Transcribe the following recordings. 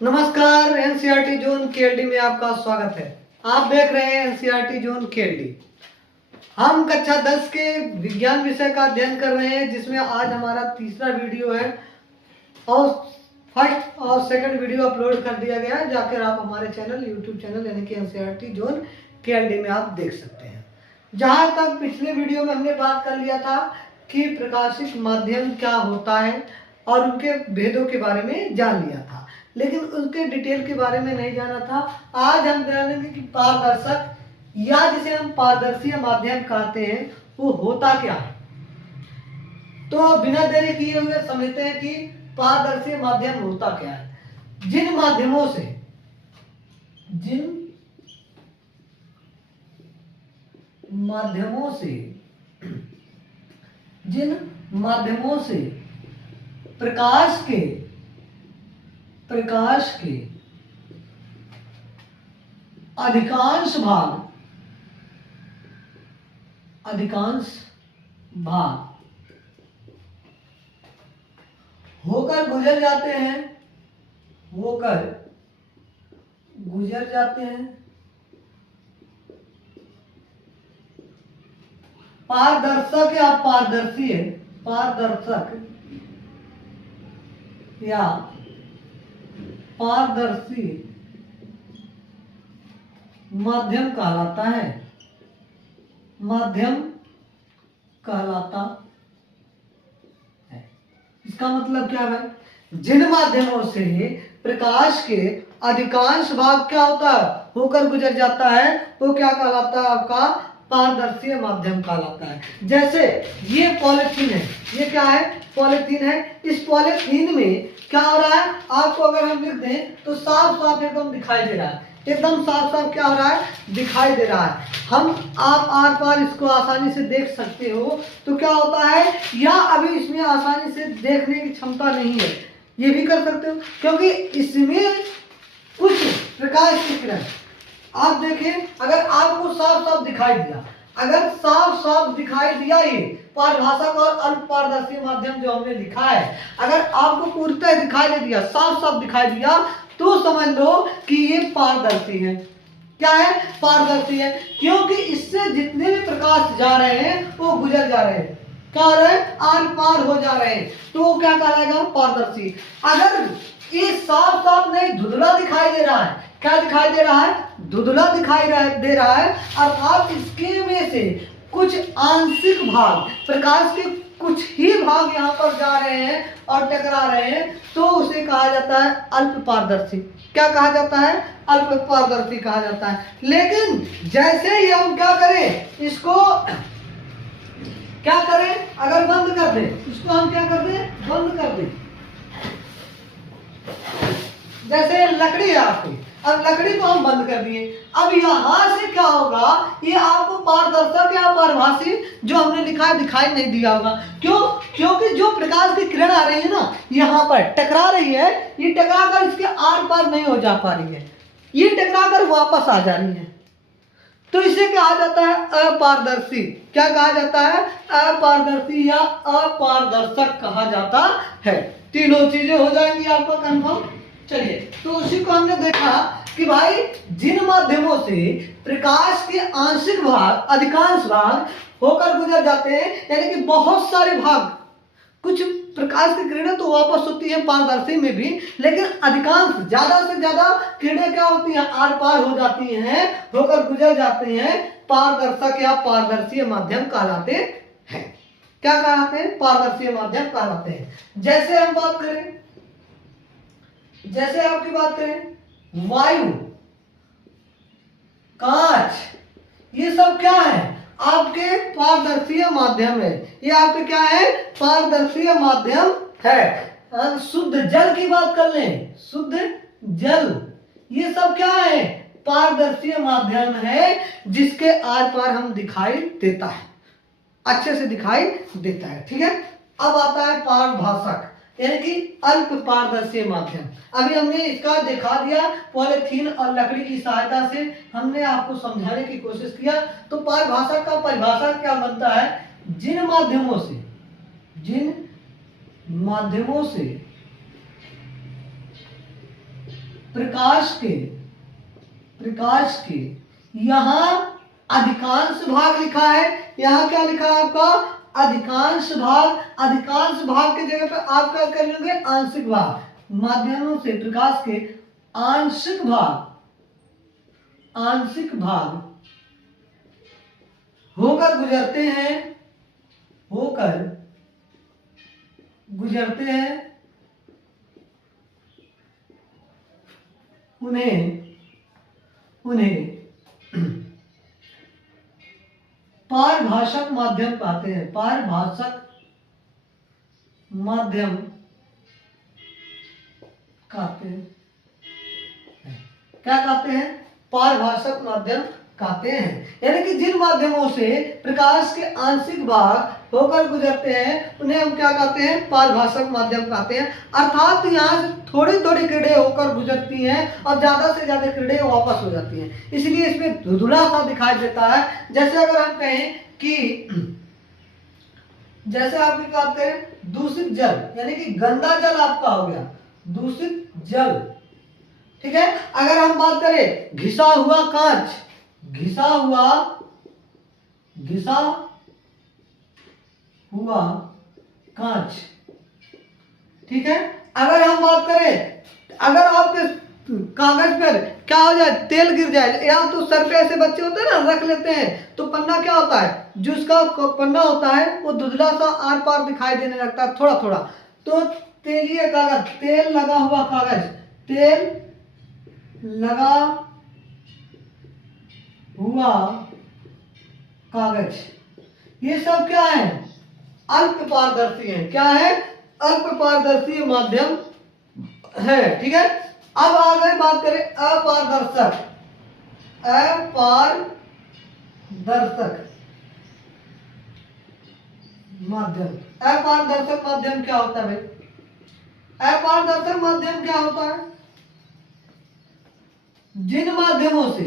नमस्कार, NCERT zone KLD में आपका स्वागत है। आप देख रहे हैं एनसीईआरटी जोन केएलडी। हम कक्षा 10 के विज्ञान विषय का अध्ययन कर रहे हैं, जिसमें आज हमारा तीसरा वीडियो है और फर्स्ट और सेकंड वीडियो अपलोड कर दिया गया है। जाकर आप हमारे चैनल यूट्यूब चैनल यानी कि एनसीईआरटी जोन केएलडी में आप देख सकते हैं। जहां तक पिछले वीडियो में हमने बात कर लिया था कि प्रकाशिक माध्यम क्या होता है और उनके भेदों के बारे में जान लिया था, लेकिन उनके डिटेल के बारे में नहीं जाना था। आज हम जानेंगे कि पारदर्शक या जिसे हम पारदर्शी माध्यम कहते हैं वो होता क्या है। तो बिना देरी किए हुए समझते हैं कि पारदर्शी माध्यम होता क्या है। जिन माध्यमों से प्रकाश के अधिकांश भाग होकर गुजर जाते हैं पारदर्शक या पारदर्शी माध्यम कहलाता है। इसका मतलब क्या है? जिन माध्यमों से प्रकाश के अधिकांश भाग क्या होता है, होकर गुजर जाता है, वो क्या कहलाता है? आपका पारदर्शी माध्यम कहलाता है। जैसे ये पॉलीथीन है, ये क्या है? पॉलीथीन है। इस पॉलीथीन में क्या हो रहा है? आपको अगर हम लिख दें तो साफ साफ एकदम दिखाई दे रहा है। एकदम साफ साफ क्या हो रहा है? दिखाई दे रहा है। आप आर पार इसको आसानी से देख सकते हो। तो क्या होता है, या अभी इसमें आसानी से देखने की क्षमता नहीं है, ये भी कर सकते हो, क्योंकि इसमें कुछ प्रकाश की किरण आप देखें, अगर आपको साफ साफ दिखाई दिया, ये पारभाषक और अल्प पारदर्शी माध्यम जो हमने लिखा है, अगर आपको पूर्णतः दिखाई दे दिया, साफ साफ दिखाई दिया, तो समझ लो कि ये पारदर्शी है। क्या है? पारदर्शी है, क्योंकि इससे जितने भी प्रकाश जा रहे हैं वो गुजर जा रहे हैं, क्या हो रहे हैं? आर पार हो जा रहे हैं, तो वो क्या कहलाएगा? पारदर्शी। अगर ये साफ साफ नहीं, धुंधला दिखाई दे रहा है, क्या दिखाई दे रहा है? धुंधला दिखाई दे रहा है, अर्थात इसके में से कुछ आंशिक भाग, प्रकाश के कुछ ही भाग यहाँ पर जा रहे हैं और टकरा रहे हैं, तो उसे कहा जाता है अल्प पारदर्शी। क्या कहा जाता है? अल्प पारदर्शी कहा जाता है। लेकिन जैसे ही हम क्या करें, इसको क्या करें, अगर बंद कर दें, इसको हम क्या कर दें? बंद कर दें। जैसे लकड़ी है आपकी, अब लकड़ी को हम बंद कर दिए, अब यहां से क्या होगा? ये आपको पारदर्शक या पारभासी जो हमने लिखा है दिखाई नहीं दिया होगा। क्यों? क्योंकि जो प्रकाश की किरण आ रही है ना, यहाँ पर टकरा रही है, ये टकरा कर इसके आर पार नहीं हो जा पा रही है, ये टकरा कर वापस आ जा रही है। तो इसे कहा जाता है अपारदर्शी। क्या कहा जाता है? अपारदर्शी या अपारदर्शक कहा जाता है। तीनों चीजें हो जाएंगी आपका कंफर्म। चलिए, तो उसी को हमने देखा कि भाई जिन माध्यमों से प्रकाश के आंशिक भाग, अधिकांश भाग होकर गुजर जाते हैं, यानी कि बहुत सारे भाग, कुछ प्रकाश की किरणें तो वापस होती है पारदर्शी में भी, लेकिन अधिकांश, ज्यादा से ज्यादा किरणें क्या होती हैं? आर पार हो जाती हैं, होकर गुजर जाते हैं, पारदर्शक या पारदर्शी माध्यम कहलाते हैं। क्या कहलाते हैं? पारदर्शी माध्यम कहलाते हैं। जैसे हम बात करें, जैसे आपकी बात करें, वायु, कांच, ये सब क्या है? आपके पारदर्शी माध्यम है। ये आपके क्या है? पारदर्शी माध्यम है। शुद्ध जल की बात कर लें, शुद्ध जल, ये सब क्या है? पारदर्शी माध्यम है, जिसके आर पार हम दिखाई देता है, अच्छे से दिखाई देता है। ठीक है, अब आता है पारभाषक, यानी कि अल्प पारदर्शी माध्यम। अभी हमने इसका दिखा दिया, पॉलीथीन और लकड़ी की सहायता से हमने आपको समझाने की कोशिश किया। तो पारभाषक का परिभाषा क्या बनता है? जिन माध्यमों से प्रकाश के यहाँ अधिकांश भाग लिखा है। यहाँ क्या लिखा है आपका? अधिकांश भाग। अधिकांश भाग की जगह पे आप क्या कर लेंगे? आंशिक भाग। माध्यमों से प्रकाश के आंशिक भाग होकर गुजरते हैं उन्हें पारभाषक माध्यम कहते हैं। पारभाषक माध्यम कहते हैं। क्या कहते हैं? पारभाषक माध्यम कहते हैं। यानी कि जिन माध्यमों से प्रकाश के आंशिक भाग होकर गुजरते हैं उन्हें हम क्या कहते हैं? पारभाषक माध्यम कहते हैं। अर्थात यहाँ से थोड़ी थोड़ी किरणें होकर गुजरती हैं और ज्यादा से ज्यादा किरणें वापस हो जाती हैं, इसलिए इसमें धुंधला सा दिखाई देता है। जैसे अगर हम कहें कि जैसे आपकी बात करें दूषित जल, यानी कि गंदा जल आपका हो गया दूषित जल, ठीक है। अगर हम बात करें घिसा हुआ कांच, घिसा हुआ कांच, ठीक है। अगर हम बात करें, अगर आपके कागज पर क्या हो जाए? तेल गिर जाए, या तो सर पे ऐसे बच्चे होते हैं ना, रख लेते हैं तो पन्ना क्या होता है? जो उसका पन्ना होता है वो धुंधला सा आर पार दिखाई देने लगता है थोड़ा थोड़ा। तो तेलीय कागज, तेल लगा हुआ कागज, तेल लगा हुआ कागज, ये सब क्या है? अल्प पारदर्शी है। क्या है? अल्प पारदर्शी माध्यम है, ठीक है। अब आगे बात करें अपारदर्शक माध्यम। अपारदर्शक माध्यम क्या होता है भाई? अपारदर्शक माध्यम क्या होता है? जिन माध्यमों से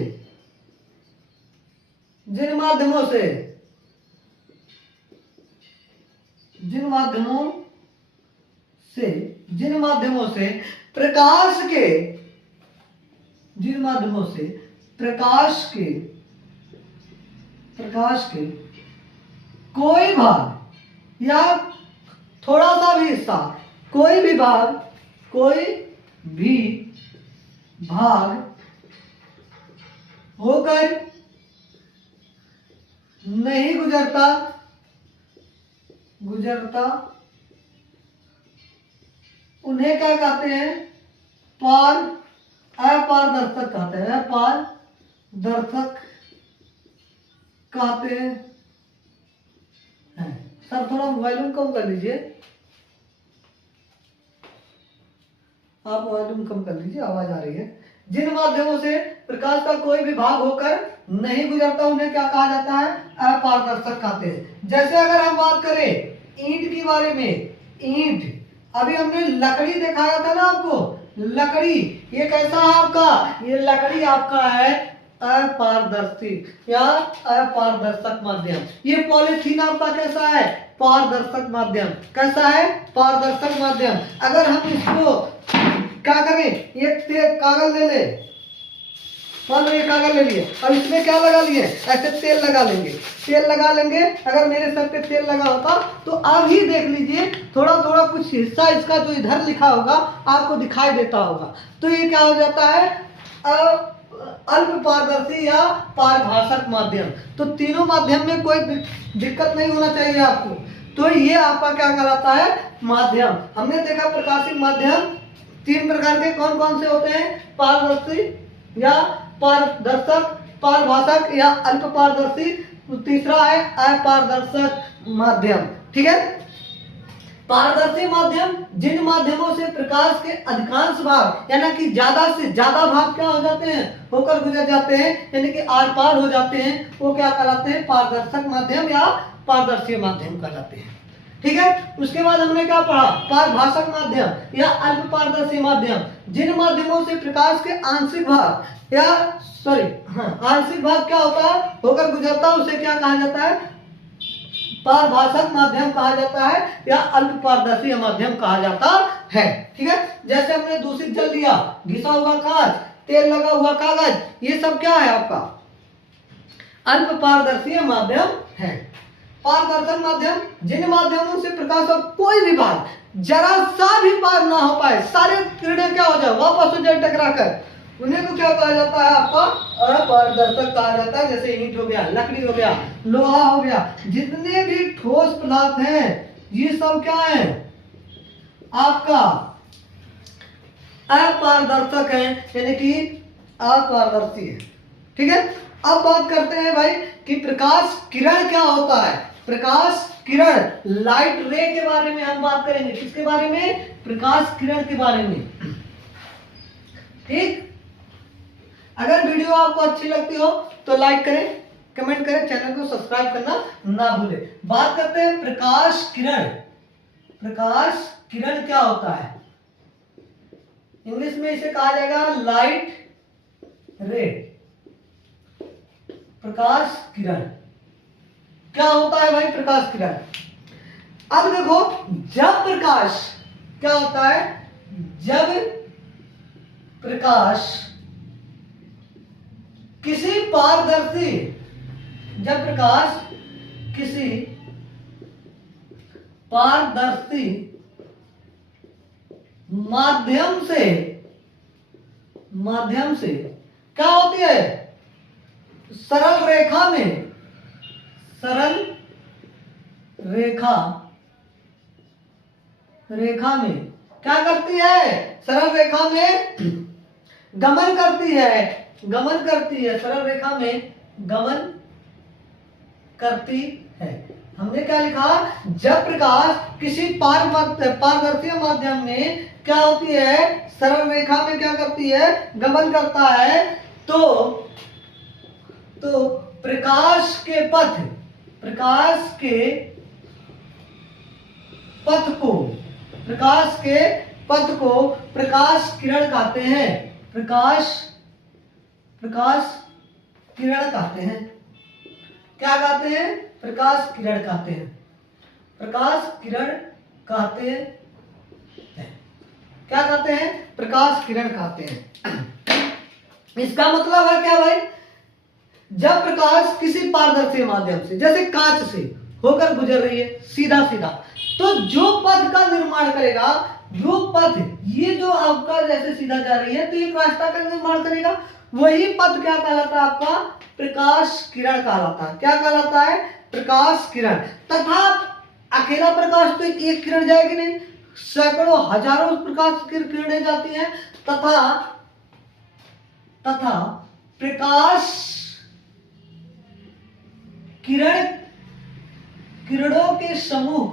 प्रकाश के कोई भाग या थोड़ा सा भी हिस्सा, कोई भी भाग होकर नहीं गुजरता, उन्हें क्या कहते हैं? अपारदर्शक कहते हैं। अपारदर्शक कहते हैं। सर थोड़ा वॉल्यूम कम कर लीजिए, आप वॉल्यूम कम कर लीजिए, आवाज आ रही है। जिन माध्यमों से प्रकाश का कोई भी भाग होकर नहीं गुजरता उन्हें क्या कहा जाता है? अपारदर्शक कहते हैं। जैसे अगर हम बात करें ईंट के बारे में, ईंट अभी हमने लकड़ी दिखाया था ना आपको, लकड़ी ये कैसा है आपका? ये लकड़ी आपका है अपारदर्शी या अपारदर्शक माध्यम। ये पॉलीथीन आपका कैसा है? पारदर्शक माध्यम। कैसा है? पारदर्शक माध्यम। अगर हम इसको क्या करें, एक कागज ले ले, मान लो ये कागज ले लिए और इसमें क्या लगा लिए? ऐसे तेल लगा लेंगे। अगर मेरे सर पे तेल लगा होता तो आप ही देख लीजिए थोड़ा थोड़ा कुछ हिस्सा इसका जो इधर लिखा होगा आपको दिखाई देता होगा। तो ये क्या हो जाता है? अल्प पारदर्शी या पारभाषक माध्यम। तो तीनों माध्यम में कोई दिक्कत नहीं होना चाहिए आपको। तो ये आपका क्या कहलाता है? माध्यम। हमने देखा प्रकाशिक माध्यम तीन प्रकार के कौन कौन से होते हैं? पारदर्शी या पारदर्शक, पारभाषक या अल्प पारदर्शी, तीसरा है अपारदर्शक माध्यम, ठीक है। पारदर्शी माध्यम जिन माध्यमों से प्रकाश के अधिकांश भाग यानी कि ज्यादा से ज्यादा भाग क्या हो जाते हैं? होकर गुजर जाते हैं, यानी कि आर पार हो जाते हैं, वो क्या कहलाते हैं? पारदर्शक माध्यम या पारदर्शी माध्यम कहलाते हैं, ठीक है। उसके बाद हमने क्या पढ़ा? पारभाषक माध्यम या अल्प पारदर्शी माध्यम जिन माध्यमों से प्रकाश के आंशिक भाग या आंशिक भाग क्या होता है? होकर गुजरता है, उसे क्या कहा जाता है? पारभाषक माध्यम कहा जाता है या अल्प पारदर्शी माध्यम कहा जाता है। ठीक है, जैसे हमने दूषित जल लिया, घिसा हुआ कांच, तेल लगा हुआ कागज, ये सब क्या है आपका अल्प पारदर्शी माध्यम है। पारदर्शन माध्यम जिन माध्यमों से प्रकाश का कोई भी भाग जरा सा भी पार ना हो पाए, सारे किरणें क्या हो जाए वापस हो जाए टकरा कर, उन्हें को क्या कहा जाता है आपका अपारदर्शक कहा जाता है। जैसे ईंट हो गया, लकड़ी हो गया, लोहा हो गया, जितने भी ठोस पदार्थ हैं ये सब क्या है आपका अपारदर्शक है, यानी कि अपारदर्शी है। ठीक है, अब बात करते हैं भाई कि प्रकाश किरण क्या होता है। प्रकाश किरण, लाइट रे के बारे में हम बात करेंगे। किसके बारे में? प्रकाश किरण के बारे में। ठीक, अगर वीडियो आपको अच्छी लगती हो तो लाइक करें, कमेंट करें, चैनल को सब्सक्राइब करना ना भूलें। बात करते हैं प्रकाश किरण। प्रकाश किरण क्या होता है? इंग्लिश में इसे कहा जाएगा लाइट रे। प्रकाश किरण क्या होता है भाई? प्रकाश किरण। अब देखो, जब प्रकाश क्या होता है, जब प्रकाश किसी पारदर्शी, जब प्रकाश किसी पारदर्शी माध्यम से क्या होती है, सरल रेखा में, सरल रेखा में क्या करती है? सरल रेखा में गमन करती है, सरल रेखा में गमन करती है। हमने क्या लिखा? जब प्रकाश किसी पारदर्शी माध्यम में क्या होती है, सरल रेखा में क्या करती है, गमन करता है, तो प्रकाश के पथ को प्रकाश किरण कहते हैं। प्रकाश किरण कहते हैं। क्या कहते हैं? प्रकाश किरण कहते हैं। प्रकाश किरण कहते हैं। क्या कहते हैं? प्रकाश किरण कहते हैं। इसका मतलब है क्या भाई? जब प्रकाश किसी पारदर्शी माध्यम से, जैसे कांच से होकर गुजर रही है सीधा, तो जो पथ का निर्माण करेगा, जो पथ ये जो आपका जैसे सीधा जा रही है तो एक रास्ता का निर्माण करेगा, वही पथ क्या कहलाता है आपका? प्रकाश किरण कहलाता है। क्या कहलाता है? प्रकाश किरण। तथा अकेला प्रकाश तो एक किरण जाएगी नहीं, सैकड़ों हजारों प्रकाश की किरणें जाती हैं। तथा प्रकाश किरणों के समूह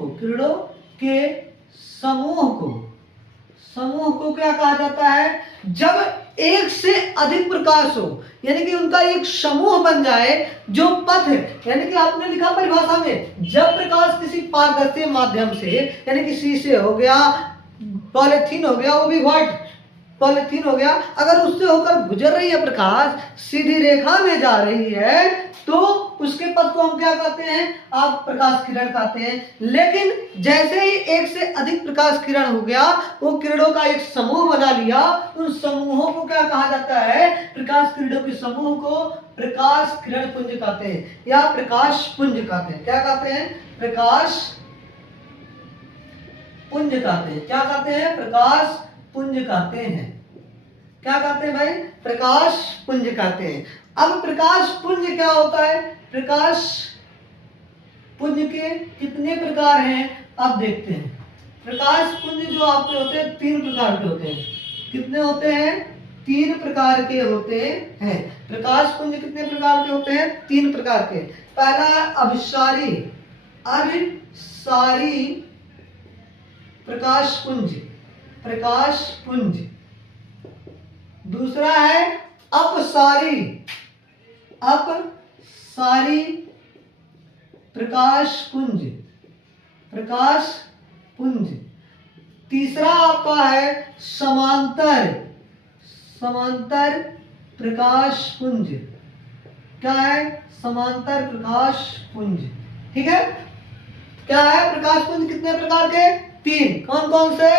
को क्या कहा जाता है? जब एक से अधिक प्रकाश हो, यानी कि उनका एक समूह बन जाए, जो पथ, यानी कि आपने लिखा परिभाषा में, जब प्रकाश किसी पारदर्शी माध्यम से, यानी कि शीशे हो गया, पॉलिथीन हो गया, वो भी व्हाइट पॉलिथीन हो गया, अगर उससे होकर गुजर रही है प्रकाश, सीधी रेखा में जा रही है, तो उसके पथ को हम क्या कहते हैं? आप प्रकाश किरण कहते हैं। लेकिन जैसे ही एक से अधिक प्रकाश किरण हो गया, वो किरणों का एक समूह बना लिया, उन समूहों को क्या कहा जाता है? प्रकाश किरणों के समूह को प्रकाश किरण पुंज कहते हैं या प्रकाश पुंज कहते हैं। क्या कहते हैं? प्रकाश पुंज कहते हैं। क्या कहते हैं? प्रकाश पुंज कहते हैं। क्या कहते हैं भाई? प्रकाश पुंज कहते हैं। अब प्रकाश पुंज क्या होता है? प्रकाश पुंज के कितने प्रकार हैं आप देखते हैं। प्रकाश पुंज जो आपके होते हैं 3 प्रकार के होते हैं। कितने होते हैं? 3 प्रकार के होते हैं। प्रकाश पुंज कितने प्रकार के होते हैं? 3 प्रकार के। पहला है अभिसारी प्रकाश पुंज। दूसरा है अपसारी प्रकाश पुंज। तीसरा आपका है समांतर प्रकाश पुंज। क्या है? समांतर प्रकाश पुंज। ठीक है, क्या है? प्रकाश पुंज कितने प्रकार के? 3। कौन कौन से?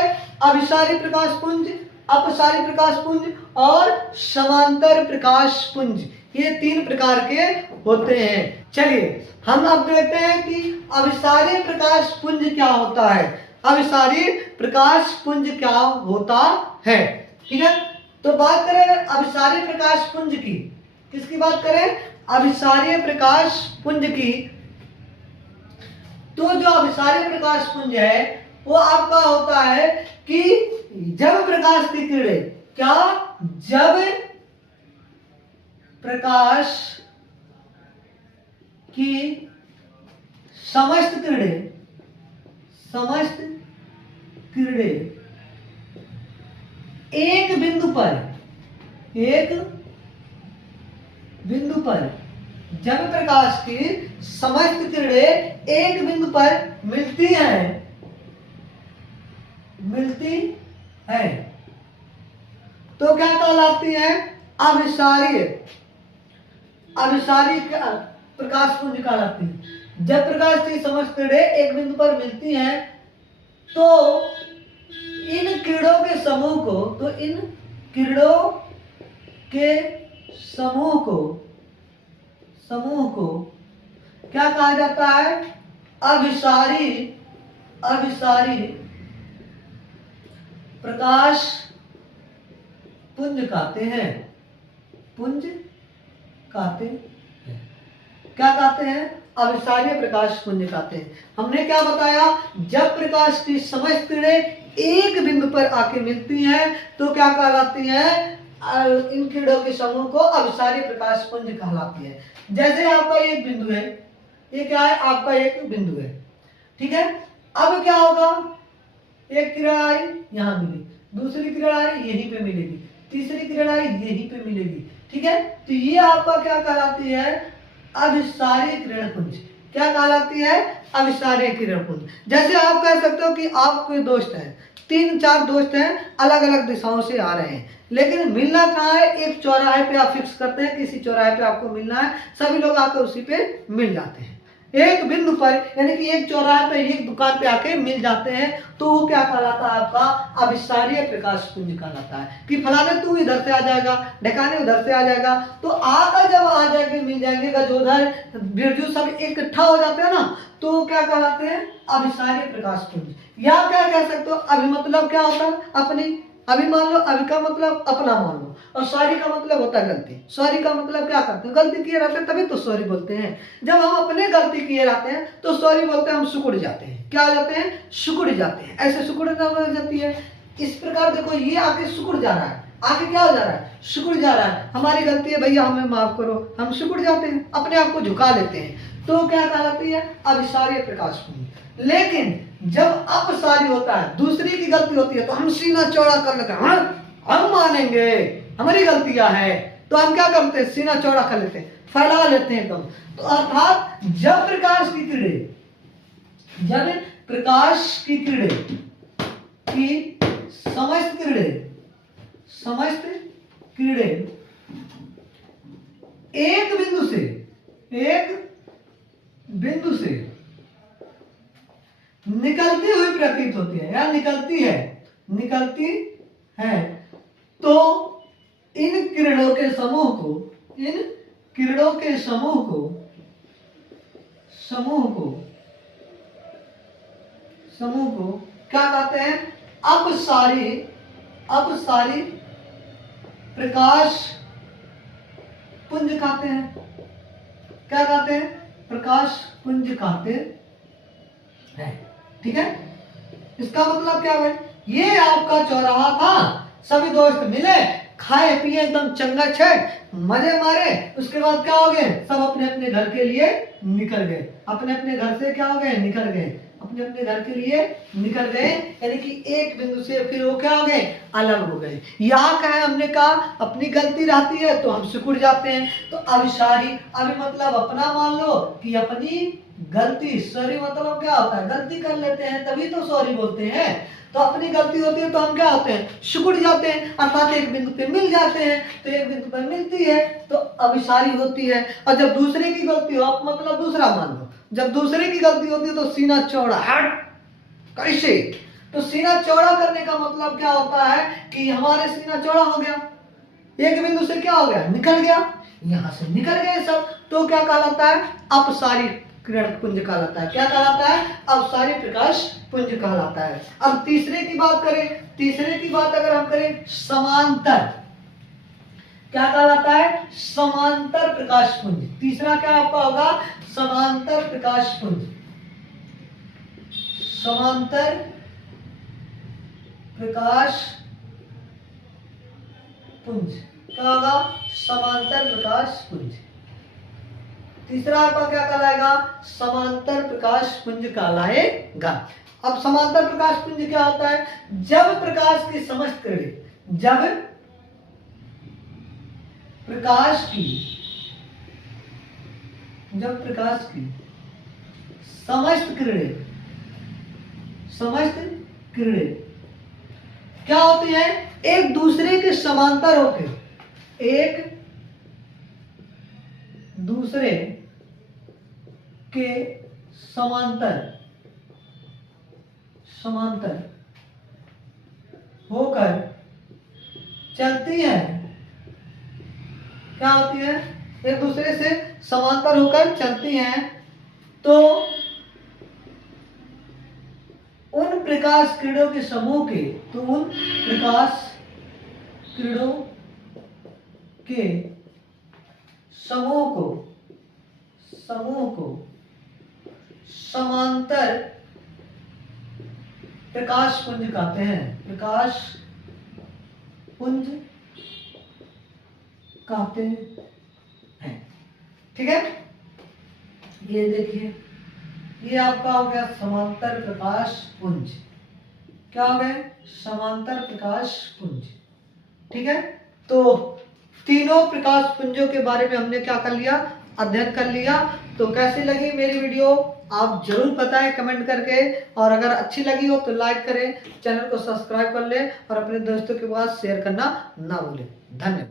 अभिसारी प्रकाश पुंज, अपसारी प्रकाश पुंज और समांतर प्रकाश पुंज। ये 3 प्रकार के होते हैं। चलिए हम अब देखते हैं कि अभिसारी प्रकाश पुंज क्या होता है। अभिसारी प्रकाश पुंज क्या होता है, ठीक है। तो बात करें अभिसारी प्रकाश पुंज की, किसकी बात करें? अभिसारी प्रकाश पुंज की। तो जो अभिसारी प्रकाश पुंज है वो आपका होता है कि जब प्रकाश की किरणें, क्या? जब प्रकाश की समस्त किरणें एक बिंदु पर जब प्रकाश की समस्त किरणें एक बिंदु पर मिलती हैं तो क्या कहलाती है? अभिसारी प्रकाश पुंज कहलाती है। जब प्रकाश की समस्त किरणें एक बिंदु पर मिलती हैं तो इन किरणों के समूह को क्या कहा जाता है? अभिसारी प्रकाश पुंज कहते हैं। क्या कहते हैं? अभिसारी प्रकाश पुंज कहते हैं। हमने क्या बताया? जब प्रकाश की समस्त किरणें एक बिंदु पर आके मिलती हैं तो क्या कहलाती हैं? इन किरणों के समूह को अभिसारी प्रकाश पुंज कहलाती है। जैसे आपका एक बिंदु है, ये क्या है? आपका एक बिंदु है, ठीक है। अब क्या होगा? एक किरण आई, यहाँ मिली, दूसरी किरण आई, यहीं पे मिलेगी, तीसरी किरण आई, यहीं पे मिलेगी, ठीक है। तो ये आपका क्या कहलाती है? अभिसारी किरण पुंज। क्या कहलाती है? अभिसारी किरण पुंज। जैसे आप कह सकते हो कि आपके दोस्त हैं, 3-4 दोस्त हैं, अलग अलग दिशाओं से आ रहे हैं, लेकिन मिलना कहाँ है? एक चौराहे पे आप फिक्स करते हैं, किसी चौराहे पे आपको मिलना है, सभी लोग आकर उसी पे मिल जाते हैं एक बिंदु पर, यानी कि एक चौराहे पे, एक दुकान पे आके मिल जाते हैं। तो वो क्या कहलाता है? आपका अभिसारी प्रकाश पुंज कहलाता है कि फलाने तू इधर से आ जाएगा, ढकाने उधर से आ जाएगा, तो आकर जब आ जाएंगे, मिल जाएंगे, गजोधर बिरजू सब इकट्ठा हो जाते हैं ना, तो क्या कहलाते हैं? अभिसारी प्रकाश पुंज। या क्या कह सकते हो? अभी मतलब क्या होता है? अपनी। अभी मान लो, अभी का मतलब अपना मान लो, और सॉरी का मतलब होता है गलती। सॉरी का मतलब क्या करते हैं? गलती किए रहते हैं तभी तो सॉरी बोलते हैं। जब हम अपने गलती किए रहते हैं तो सॉरी बोलते हैं, हम सुकुड़ जाते हैं। क्या हो जाते हैं? सुकुड़ जाते हैं। ऐसे सुकुड़ना हो जाती है। इस प्रकार देखो, ये आके सुकुड़ जा रहा है, आगे क्या हो जा रहा है? सुकुड़ जा रहा है। हमारी गलती है, भैया हमें माफ करो, हम सुकुड़ जाते हैं, अपने आप को झुका लेते हैं। तो क्या कहलाती है? अभिसारी प्रकाश पुंज। लेकिन जब अपसारी होता है, दूसरी की गलती होती है, तो हम सीना चौड़ा कर लेते हैं, हम मानेंगे हमारी गलतियां है, तो हम क्या करते हैं? सीना चौड़ा कर लेते हैं, फैला लेते हैं एकदम। तो अर्थात जब प्रकाश की किरणें की समस्त किरणें एक बिंदु से निकलती हुई प्रतीत होती है या निकलती है, तो इन किरणों के समूह को क्या कहते हैं? अपसारी प्रकाश पुंज कहते हैं। क्या कहते हैं? प्रकाश पुंज कहते हैं, ठीक है। इसका मतलब क्या है? ये आपका चौराहा था, सभी दोस्त मिले, खाए पिए एकदम चंगाक्षर, मजे मारे, उसके बाद क्या हो गए? सब अपने अपने घर के लिए निकल गए। अपने अपने घर से क्या हो गए? निकल गए। अपने अपने घर के लिए निकल गए, यानी कि एक बिंदु से फिर वो क्या हो गए? अलग हो गए। यहाँ क्या है? हमने कहा अपनी गलती रहती है तो हम सिकुड़ जाते हैं। तो अभिसारी, अभी मतलब अपना मान लो कि अपनी गलती, सॉरी मतलब क्या होता है? गलती कर लेते हैं तभी तो सॉरी बोलते हैं। तो अपनी गलती होती है तो हम क्या होते हैं, सिकुड़ जाते हैं, अर्थात एक बिंदु पे मिल जाते हैं। तो एक बिंदु पे मिलती है तो अभिसारी होती है। और जब दूसरे की गलती हो, आप मतलब दूसरा मान लो, जब दूसरे की गलती होती है तो सीना चौड़ा, हट कैसे, तो सीना चौड़ा करने का मतलब क्या होता है कि हमारे सीना चौड़ा हो गया, एक बिंदु से क्या हो गया, निकल गया, यहां से निकल गए सब, तो क्या कहलाता है, अपसारी किरण पुंज कहलाता है। क्या कहलाता है, अपसारी प्रकाश पुंज कहलाता है। अब तीसरे की बात करें, तीसरे की बात अगर हम करें, समांतर, क्या कहलाता है, समांतर प्रकाश पुंज। तीसरा क्या आपका होगा, समांतर प्रकाश पुंज, समांतर प्रकाश पुंज क्या होगा, समांतर प्रकाश पुंज। तीसरा आपका क्या कहलाएगा, समांतर प्रकाश पुंज कहलाएगा। अब समांतर प्रकाश पुंज क्या होता है, जब प्रकाश की समस्त किरणें, जब प्रकाश की, जब प्रकाश की समस्त किरणें, समस्त किरणें क्या होती है, एक दूसरे के समांतर होकर, एक दूसरे के समांतर, समांतर होकर चलती है, क्या होती है, एक दूसरे से समांतर होकर चलती हैं, तो उन प्रकाश किरणों के समूह के, तो उन प्रकाश किरणों के समूह को, समूह को समांतर प्रकाश पुंज कहते हैं, प्रकाश पुंज कहते हैं। ठीक है, ये देखिए, ये आपका हो गया समांतर प्रकाश पुंज, क्या हो गया, समांतर प्रकाश पुंज। ठीक है, तो तीनों प्रकाश पुंजों के बारे में हमने क्या कर लिया, अध्ययन कर लिया। तो कैसी लगी मेरी वीडियो आप जरूर बताएं कमेंट करके, और अगर अच्छी लगी हो तो लाइक करें, चैनल को सब्सक्राइब कर लें और अपने दोस्तों के पास शेयर करना ना भूलें। धन्यवाद।